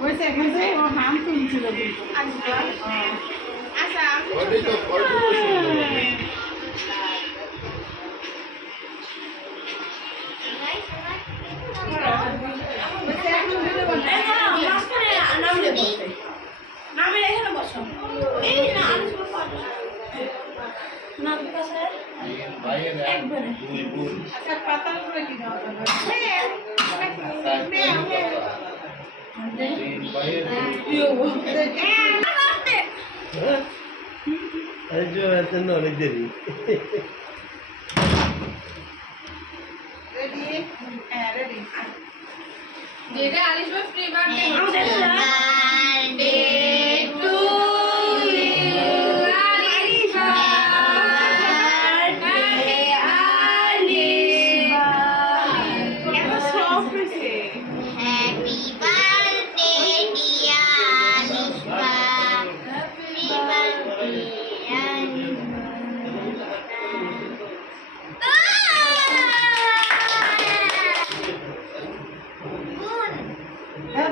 হয়েছে হয়েছে ও নাম শুনছিল নামের এখানে বসো এই না আলোচনা আচ্ছা পাতা করে কি অনেক দেরি রেডি হ্যাঁ রেডি এত সফট হয়েছে